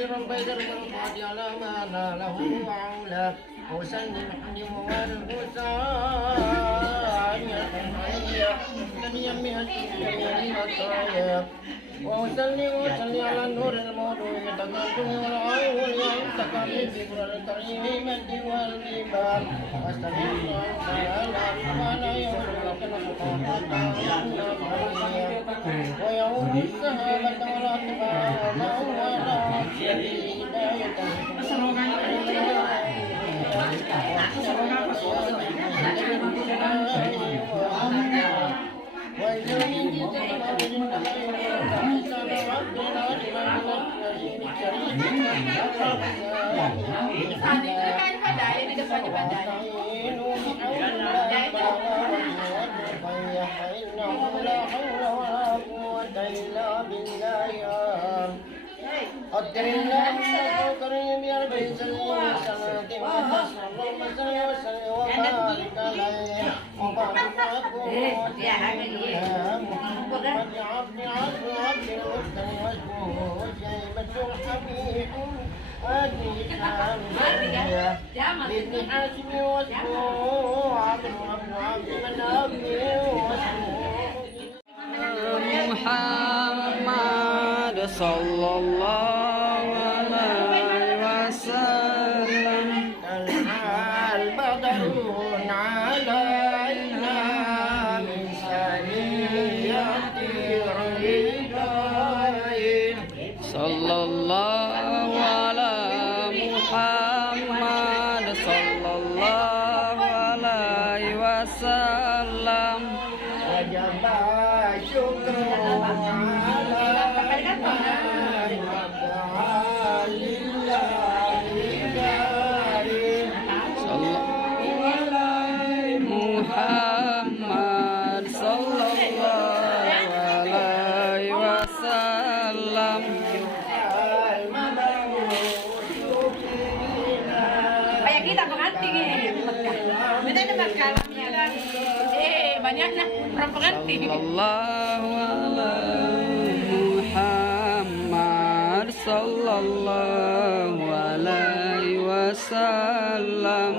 سرا بين المرضات على ما ناله وعوله وسلم الحلم والحسان من يمها الطايب وأسلم وسلم على النور الموضوع تقدم والعين واليمتقى بالذكر الكريم المجد والجبال واستغفر الله تعالى بما لا يملك الخطوات ويوم السهابة والأطفال ولا هداية قدر الله وكريم يا رب صل وسلم وسلم وبارك عليه وبارك يا محمد عبد المسلم واسمه شيبة الحبيب وابن حاتم واسمه عبد مناف واسمه محمد صلى الله عليه وسلم البدر علينا من سنيات الرداء صلى الله على محمد صلى الله عليه وسلم وجب شكر banyaknya orang pengerti. Sallallahu alaihi Muhammad sallallahu alaihi wasallam.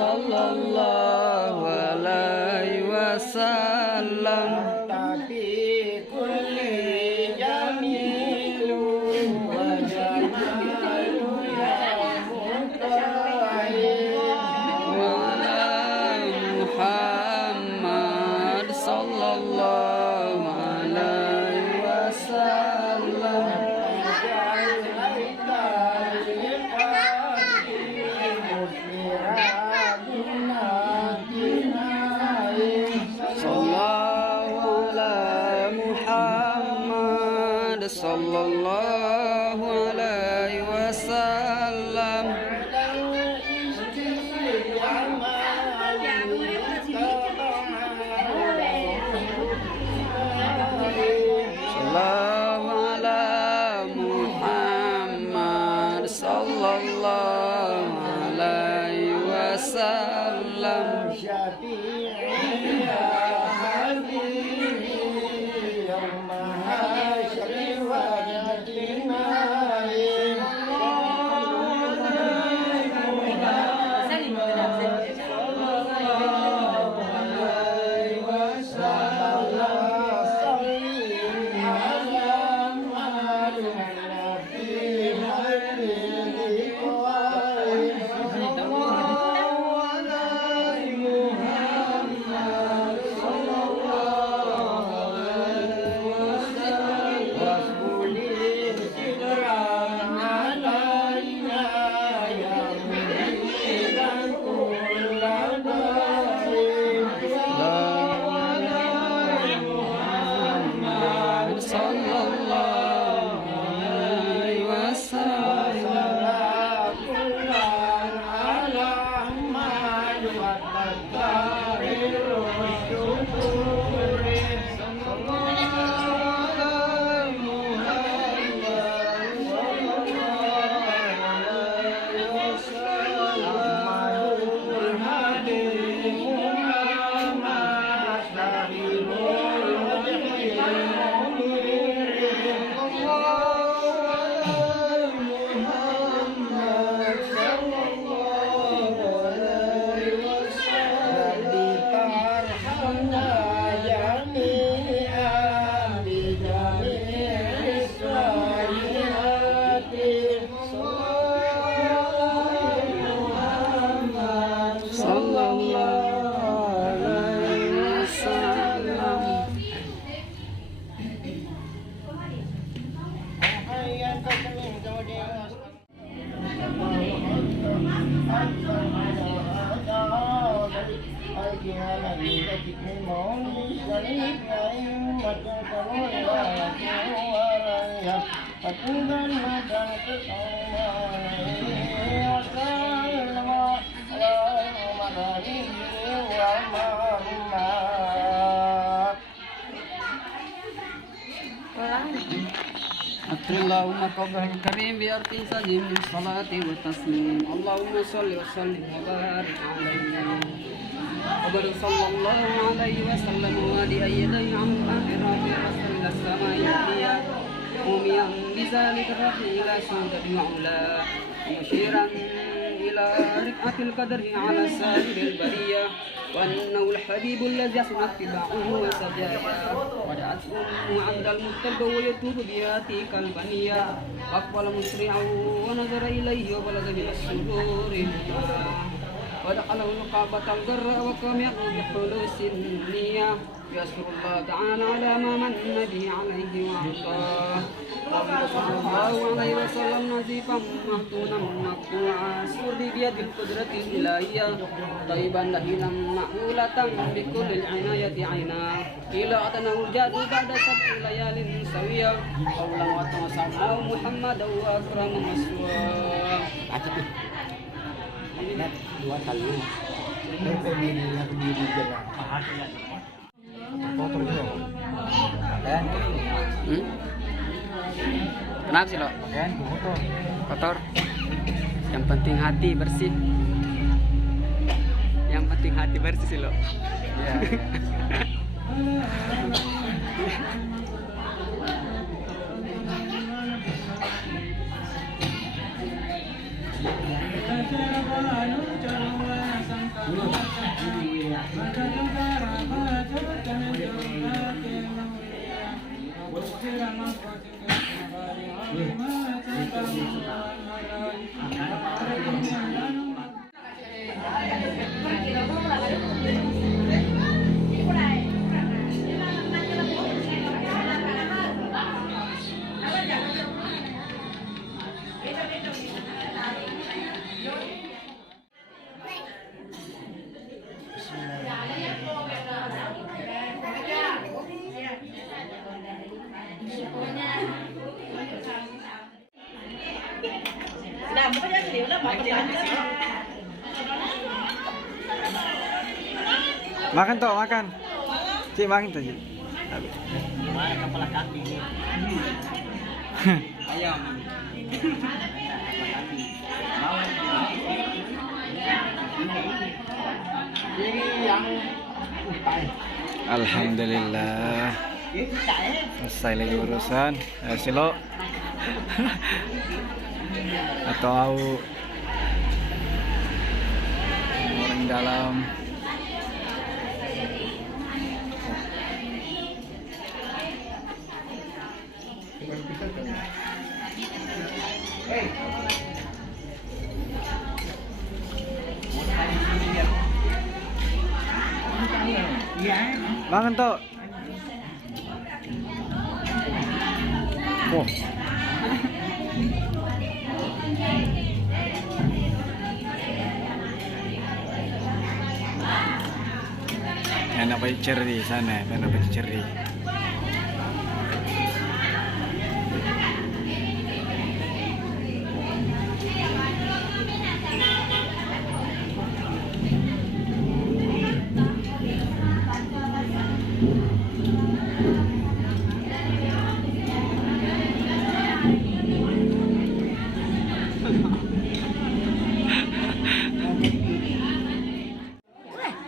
Sallallahu alaihi wasallam tapi kulli jamilu wa jamalu ya mutahhir wa ala Muhammad sallallahu alaihi wasallam sallallahu alaihi wasallam sallallahu ala Muhammad sallallahu alaihi wasallam syafi'i ya habibi yauma اللهم قبل الكريم بأرض سليم من صلاة وتسليم اللهم صل وسلم وبارك عليه وقد صلى الله عليه وسلم وآله أيدي عن الآخرة وصل إلى السماء الدنيا قوميا بذلك الرفيع إلى سودة معلا مشيرا إلى رفعة القدر على سائر البرية وأنه الحبيب الذي يحسن اتباعه وسجايا ودعت أمه عند المختلف ويتوب بياتيك البنية أقبل مسرعا ونظر إليه وبلغ من السرور ودخله القابة الجراء وقام يقول بحلوس النية يشكر الله تعالى على ما من به عليه وأعطاه صلى الله عليه وسلم نزيفا مهتونا مقطوعا سري بيد القدرة الإلهية طيبا لهينا معقولة بكل العناية عينا إلى أدنى الجاد بعد 7 ليال سوية قولا وتوسعه محمد وأكرم مسواه dua kali berdiri jalan kotor juga kan kenapa sih lo? kan kotor Kotor. Yang penting hati bersih. Yang penting hati bersih sih lo. ya, makan toh makan cik makan toh cik Kepala kaki. Ayam. Alhamdulillah selesai lagi urusan silo atau orang dalam makan toh. Wah. Enak pacar di sana, enak pacar di.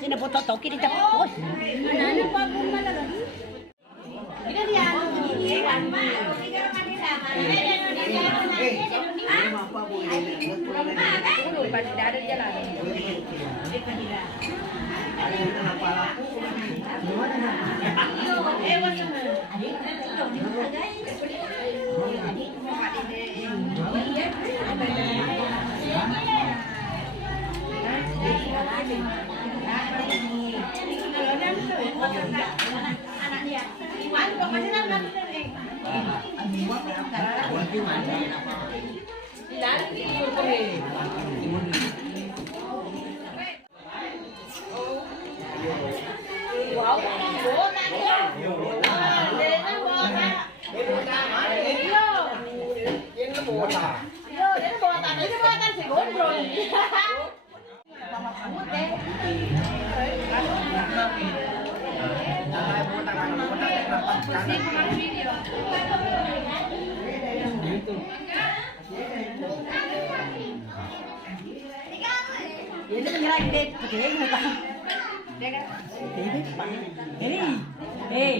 Sino po totoki dito po? Ano pa po malaga? Ini dia. Ini menyerang deh, begini nggak? Hei,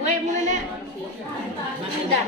Gue muna na. Masih dah.